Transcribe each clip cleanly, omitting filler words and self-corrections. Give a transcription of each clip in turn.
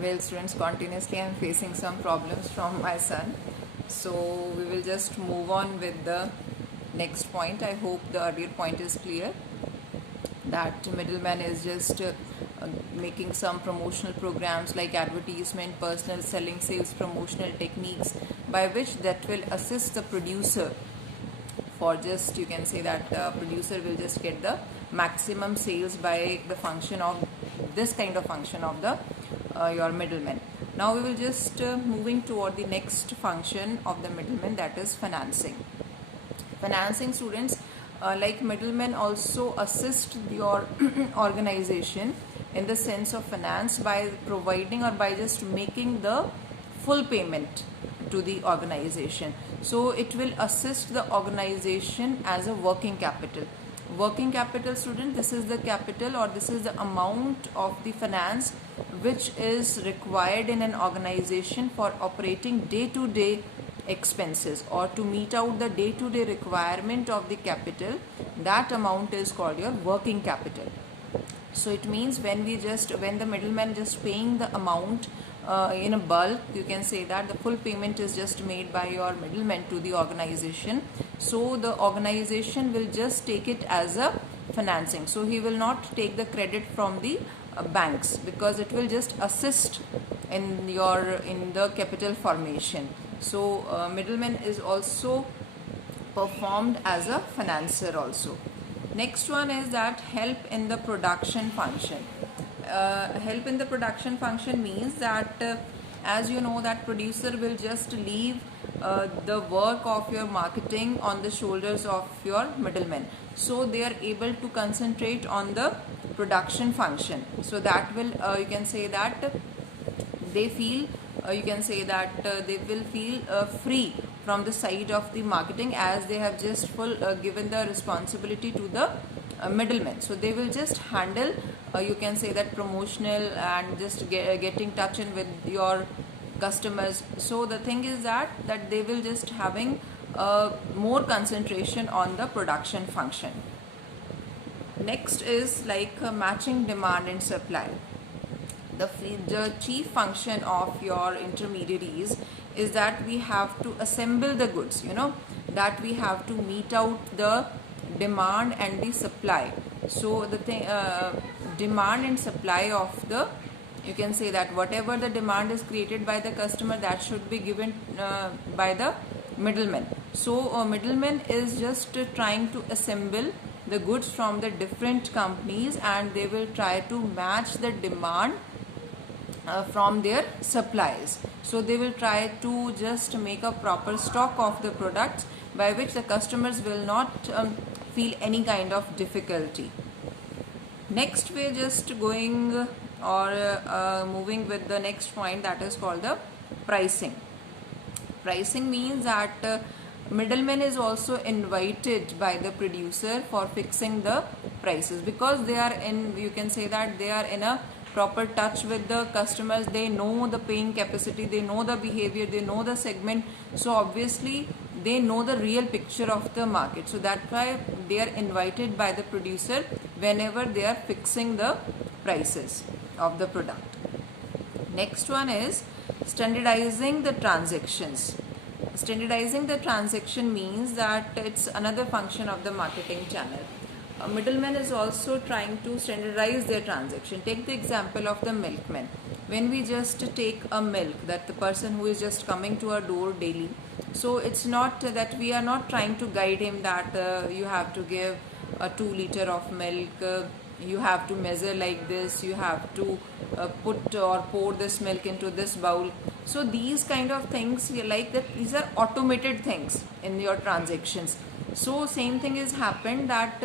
Well, students, continuously I'm facing some problems from my son. So we will just move on with the next point. I hope the earlier point is clear, that middleman is just making some promotional programs like advertisement, personal selling, sales promotional techniques by which that will assist the producer for just, you can say that producer will just get the maximum sales by the function of this kind of function of the your middleman. Now we will just moving toward the next function of the middleman, that is financing. Financing, students, like middlemen also assist your organization in the sense of finance by providing or by just making the full payment to the organization. So it will assist the organization as a working capital. Working capital, student, this is the capital or this is the amount of the finance which is required in an organization for operating day-to-day expenses or to meet out the day-to-day requirement of the capital. That amount is called your working capital. So it means when the middleman just paying the amount in a bulk, you can say that the full payment is just made by your middleman to the organization. So the organization will just take it as a financing. So he will not take the credit from the banks, because it will just assist in the capital formation. So middleman is also performed as a financer also. Next one is that help in the production function. Help in the production function means that as you know that producer will just leave the work of your marketing on the shoulders of your middleman. So they are able to concentrate on the production function. So that will you can say that they feel they will feel free from the side of the marketing, as they have just given the responsibility to the middlemen. So they will just handle you can say that promotional and just get in touch in with your customers. So the thing is that they will just having more concentration on the production function. Next is like matching demand and supply. The chief function of your intermediaries is that we have to assemble the goods, that we have to meet out the demand and the supply. So the demand and supply of the, you can say that whatever the demand is created by the customer, that should be given by the middleman. So middleman is just trying to assemble the goods from the different companies, and they will try to match the demand from their supplies. So they will try to just make a proper stock of the products by which the customers will not feel any kind of difficulty. Next, we are just going or moving with the next point, that is called the pricing. Pricing means that middleman is also invited by the producer for fixing the prices, because they are in, you can say that they are in a proper touch with the customers. They know the paying capacity, they know the behavior, they know the segment. So obviously they know the real picture of the market. So that's why they are invited by the producer whenever they are fixing the prices of the product. Next one is standardizing the transactions. Standardizing the transaction means that it's another function of the marketing channel. A middleman is also trying to standardize their transaction. Take the example of the milkman. When we just take a milk, that the person who is just coming to our door daily, so it's not that we are not trying to guide him that you have to give a 2 liter of milk, you have to measure like this, you have to put or pour this milk into this bowl. So these kind of things, like that, these are automated things in your transactions. So same thing is happened that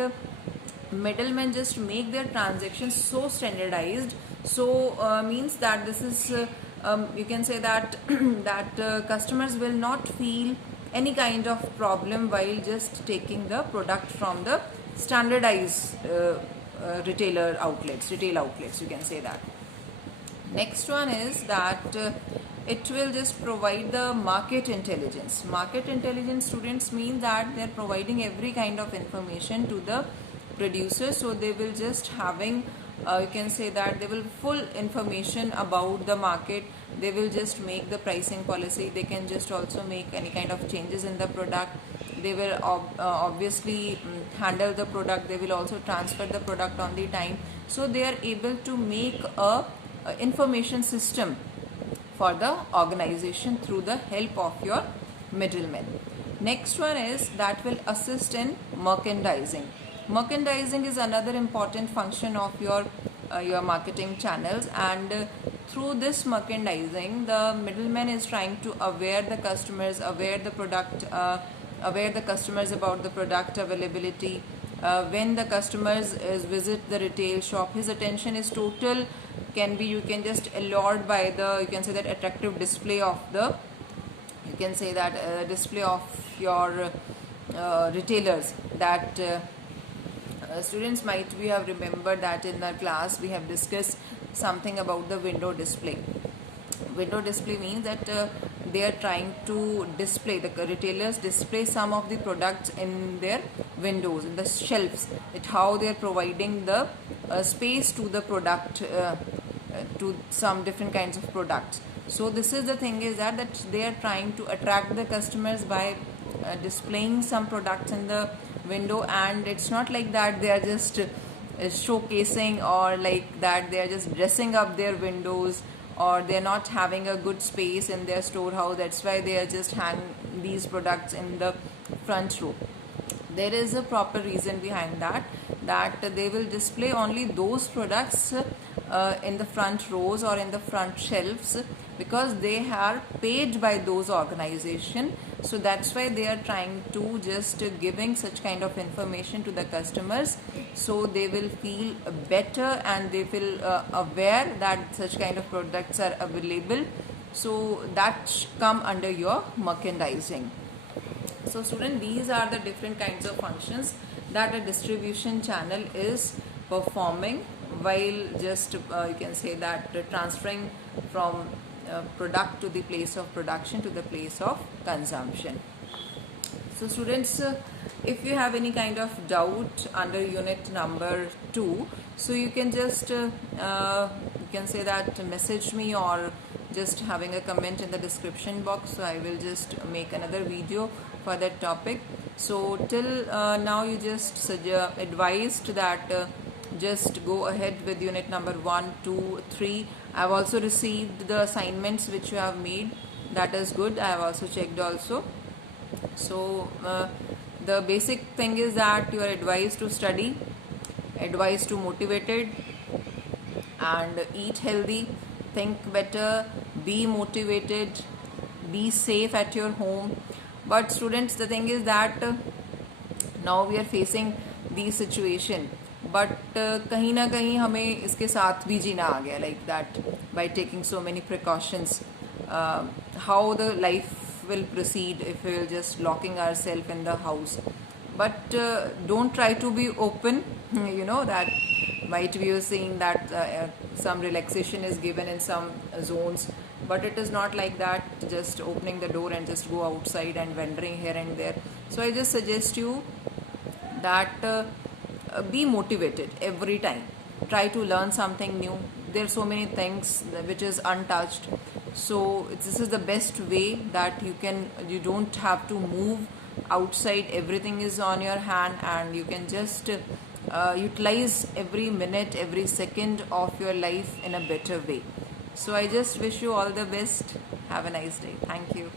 middlemen just make their transactions so standardized. So means that this is you can say that customers will not feel any kind of problem while just taking the product from the standardized retail outlets, you can say that. Next one is that it will just provide the market intelligence. Market intelligence, students, mean that they are providing every kind of information to the producer. So they will just having you can say that they will full information about the market. They will just make the pricing policy. They can just also make any kind of changes in the product. They will obviously handle the product. They will also transfer the product on the time. So they are able to make a information system for the organization through the help of your middlemen. Next one is that will assist in merchandising. Merchandising is another important function of your marketing channels, and through this merchandising, the middleman is trying to aware the customers, aware the customers about the product availability. When the customers visit the retail shop, his attention is total. You can just allured by the, you can say that, attractive display of the, you can say that, display of your retailers. That students might be have remembered that in our class we have discussed something about the window display. Window display means that they are trying to display, the retailers display some of the products in their windows, in the shelves, that how they are providing the space to the product, to some different kinds of products. So this is the thing is that they are trying to attract the customers by displaying some products in the window. And it's not like that they are just showcasing, or like that they are just dressing up their windows, or they're not having a good space in their storehouse. That's why they are just hang these products in the front row. There is a proper reason behind that they will display only those products in the front rows or in the front shelves, because they are paid by those organizations. So that's why they are trying to just giving such kind of information to the customers, so they will feel better and they feel aware that such kind of products are available. So that come under your merchandising. So student, these are the different kinds of functions that a distribution channel is performing while just you can say that transferring from product to the place of production to the place of consumption. So students, if you have any kind of doubt under unit number 2, so you can just you can say that message me, or just having a comment in the description box. So I will just make another video for that topic. So till now you just advised that just go ahead with unit number 1, 2, 3. I have also received the assignments which you have made. That is good. I have also checked also. So the basic thing is that you are advised to study, advised to motivated, and eat healthy, think better, be motivated, be safe at your home. But students, the thing is that now we are facing the situation, but कहीं ना कहीं हमें इसके साथ भी जीना आ गया, like that by taking so many precautions. How the life will proceed if we will just locking ourselves in the house. But don't try to be open. You know that might be you seeing that some relaxation is given in some zones, but it is not like that, just opening the door and just go outside and wandering here and there. So I just suggest you that be motivated every time. Try to learn something new. There are so many things which is untouched. So this is the best way that you don't have to move outside. Everything is on your hand, and you can just utilize every minute, every second of your life in a better way. So I just wish you all the best. Have a nice day. Thank you.